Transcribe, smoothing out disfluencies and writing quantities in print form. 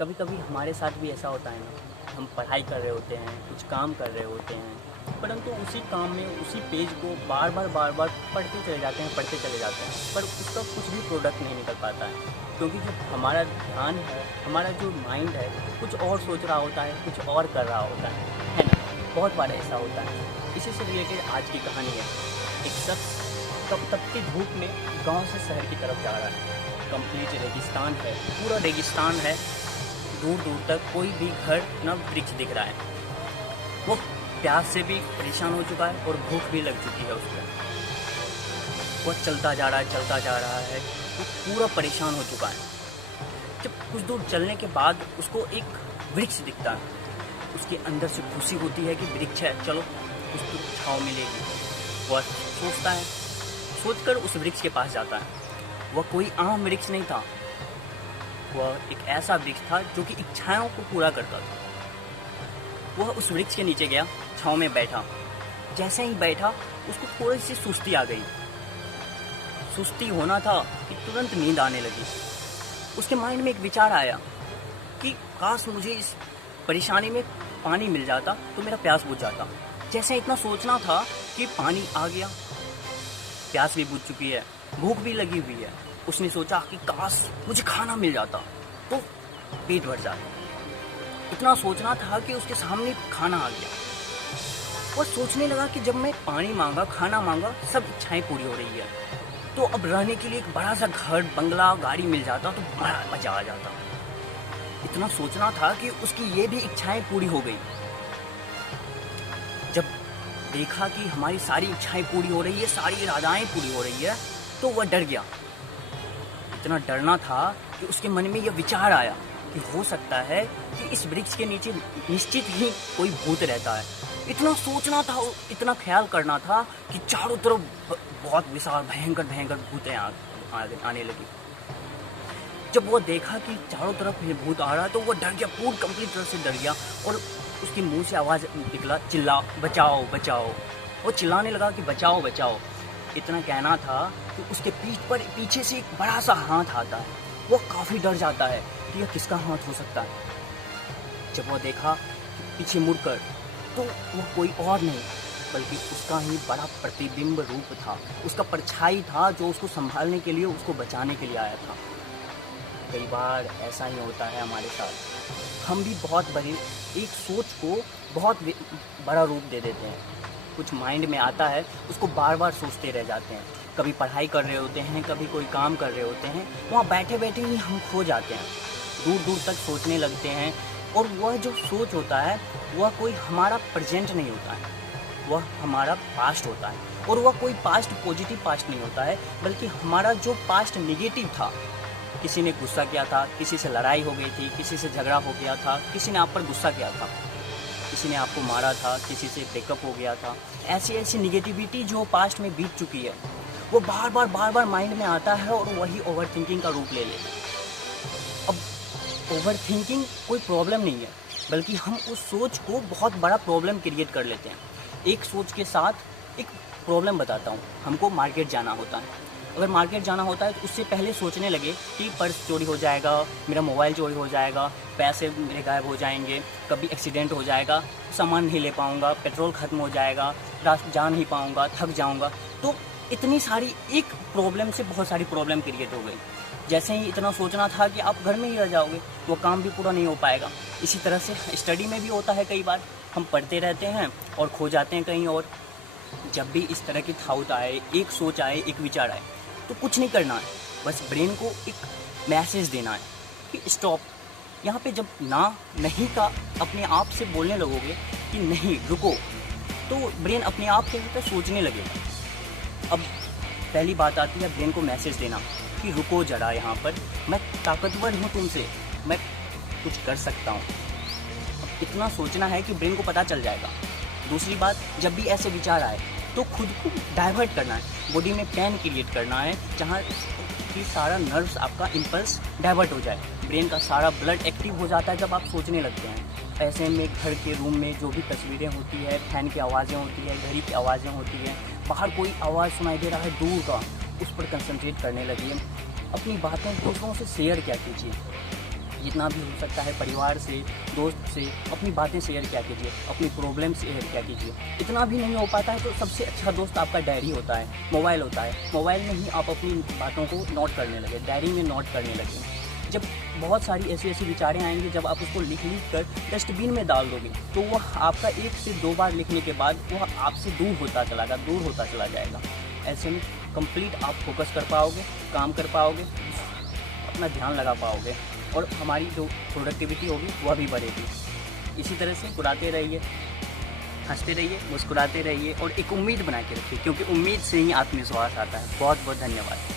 कभी कभी हमारे साथ भी ऐसा होता है ना, हम पढ़ाई कर रहे होते हैं, कुछ काम कर रहे होते हैं, परंतु उसी काम में उसी पेज को बार बार पढ़ते चले जाते हैं, पर उसका कुछ भी प्रोडक्ट नहीं निकल पाता है, क्योंकि जो हमारा ध्यान है, हमारा जो माइंड है, कुछ और सोच रहा होता है, कुछ और कर रहा होता है ना। बहुत बार ऐसा होता है। इसी से रिलेटेड आज की कहानी है। एक शख्स तपती धूप में गांव से शहर की तरफ जा रहा है। कंप्लीट रेगिस्तान है, पूरा रेगिस्तान है, दूर दूर तक कोई भी घर न वृक्ष दिख रहा है। वो प्यास से भी परेशान हो चुका है और भूख भी लग चुकी है उसको। वो चलता जा रहा है, वो पूरा परेशान हो चुका है। जब कुछ दूर चलने के बाद उसको एक वृक्ष दिखता है। उसके अंदर से खुशी होती है कि वृक्ष है, चलो कुछ तो छाँव मिलेगी। वह सोचता है, सोचकर उस वृक्ष के पास जाता है। वह कोई आम वृक्ष नहीं था, वह एक ऐसा वृक्ष था जो कि इच्छाओं को पूरा करता था। वह उस वृक्ष के नीचे गया, छाँव में बैठा। जैसे ही बैठा उसको थोड़ी सी सुस्ती आ गई। सुस्ती होना था कि तुरंत नींद आने लगी। उसके माइंड में एक विचार आया कि काश मुझे इस परेशानी में पानी मिल जाता तो मेरा प्यास बुझ जाता। जैसे इतना सोचना था कि पानी आ गया, प्यास भी बुझ चुकी है, भूख भी लगी हुई है। उसने सोचा कि काश मुझे खाना मिल जाता तो पेट भर जाता। इतना सोचना था कि उसके सामने खाना आ गया। वो सोचने लगा कि जब मैं पानी मांगा, खाना मांगा, सब इच्छाएं पूरी हो रही है, तो अब रहने के लिए एक बड़ा सा घर, बंगला, गाड़ी मिल जाता तो बड़ा मजा आ जाता। इतना सोचना था कि उसकी ये भी इच्छाएं पूरी हो गई। जब देखा कि हमारी सारी इच्छाएं पूरी हो रही है, सारी इरादाएं पूरी हो रही है, तो वह डर गया। इतना डरना था कि उसके मन में यह विचार आया कि हो सकता है कि इस वृक्ष के नीचे निश्चित ही कोई भूत रहता है। इतना सोचना था, इतना ख्याल करना था कि चारों तरफ बहुत विशाल भयंकर भूतें आने लगी। जब वो देखा कि चारों तरफ भूत आ रहा है तो वो डर गया, पूर्ण कंप्लीट तरह से डर गया और उसके मुंह से आवाज़ निकला, चिल्ला, बचाओ बचाओ। वो चिल्लाने लगा कि बचाओ बचाओ। इतना कहना था कि उसके पीछे से एक बड़ा सा हाथ आता है। वो काफ़ी डर जाता है कि यह किसका हाथ हो सकता है। जब वो देखा पीछे मुड़कर तो वह कोई और नहीं बल्कि उसका ही बड़ा प्रतिबिंब रूप था, उसका परछाई था जो उसको संभालने के लिए, उसको बचाने के लिए आया था। कई बार ऐसा ही होता है हमारे साथ। हम भी बहुत बड़ी एक सोच को बहुत बड़ा रूप दे देते हैं। कुछ माइंड में आता है, उसको बार बार सोचते रह जाते हैं। कभी पढ़ाई कर रहे होते हैं, कभी कोई काम कर रहे होते हैं, वहाँ बैठे बैठे ही हम खो जाते हैं, दूर दूर तक सोचने लगते हैं। और वह जो सोच होता है वह कोई हमारा प्रेजेंट नहीं होता है, वह हमारा पास्ट होता है। और वह कोई पास्ट पॉजिटिव पास्ट नहीं होता है, बल्कि हमारा जो पास्ट नेगेटिव था। किसी ने गुस्सा किया था, किसी से लड़ाई हो गई थी, किसी से झगड़ा हो गया था, किसी ने आप पर गुस्सा किया था, किसी ने आपको मारा था, किसी से ब्रेकअप हो गया था। ऐसी निगेटिविटी जो पास्ट में बीत चुकी है वो बार बार माइंड में आता है और वही ओवर थिंकिंग का रूप ले लेता है। अब ओवर थिंकिंग कोई प्रॉब्लम नहीं है, बल्कि हम उस सोच को बहुत बड़ा प्रॉब्लम क्रिएट कर लेते हैं। एक सोच के साथ एक प्रॉब्लम बताता हूँ। हमको मार्केट जाना होता है। अगर मार्केट जाना होता है तो उससे पहले सोचने लगे कि पर्स चोरी हो जाएगा, मेरा मोबाइल चोरी हो जाएगा, पैसे मेरे गायब हो जाएंगे, कभी एक्सीडेंट हो जाएगा, सामान नहीं ले पाऊँगा, पेट्रोल ख़त्म हो जाएगा, रास्ते जा नहीं पाऊँगा, थक जाऊँगा। तो इतनी सारी एक प्रॉब्लम से बहुत सारी प्रॉब्लम क्रिएट हो गई। जैसे ही इतना सोचना था कि आप घर में ही रह जाओगे, वो काम भी पूरा नहीं हो पाएगा। इसी तरह से स्टडी में भी होता है। कई बार हम पढ़ते रहते हैं और खो जाते हैं कहीं और। जब भी इस तरह की थाउट आए, एक सोच आए, एक विचार आए, तो कुछ नहीं करना है, बस ब्रेन को एक मैसेज देना है कि स्टॉप। यहाँ पे जब ना नहीं का अपने आप से बोलने लगोगे कि नहीं रुको, तो ब्रेन अपने आप के भीतर सोचने लगेगा। अब पहली बात आती है ब्रेन को मैसेज देना कि रुको जरा, यहाँ पर मैं ताकतवर हूँ तुमसे, मैं कुछ कर सकता हूँ। अब इतना सोचना है कि ब्रेन को पता चल जाएगा। दूसरी बात, जब भी ऐसे विचार आए तो खुद को डाइवर्ट करना है, बॉडी में पेन क्रिएट करना है जहाँ कि सारा नर्व्स आपका इम्पल्स डाइवर्ट हो जाए, ब्रेन का सारा ब्लड एक्टिव हो जाता है जब आप सोचने लगते हैं। ऐसे में घर के रूम में जो भी तस्वीरें होती है, फैन की आवाज़ें होती है, घड़ी की आवाज़ें होती हैं, बाहर कोई आवाज़ सुनाई दे रहा है दूर का, उस पर कंसंट्रेट करने लगिए। अपनी बातें दूसरों से शेयर क्या कीजिए। जितना भी हो सकता है परिवार से, दोस्त से अपनी बातें शेयर किया कीजिए, अपनी प्रॉब्लम शेयर किया कीजिए। इतना भी नहीं हो पाता है तो सबसे अच्छा दोस्त आपका डायरी होता है, मोबाइल होता है। मोबाइल में ही आप अपनी बातों को नोट करने लगे, डायरी में नोट करने लगे। जब बहुत सारी ऐसी ऐसी विचारें आएंगी, जब आप उसको लिख कर डस्टबिन में डाल दोगे तो वह आपका 1 से 2 बार लिखने के बाद वह आपसे दूर होता चला जाएगा। ऐसे में कंप्लीट आप फोकस कर पाओगे, काम कर पाओगे, अपना ध्यान लगा पाओगे और हमारी जो प्रोडक्टिविटी होगी वह भी बढ़ेगी। इसी तरह से उड़ाते रहिए, हंसते रहिए, मुस्कुराते रहिए और एक उम्मीद बना के रखिए, क्योंकि उम्मीद से ही आत्मविश्वास आता है। बहुत बहुत धन्यवाद।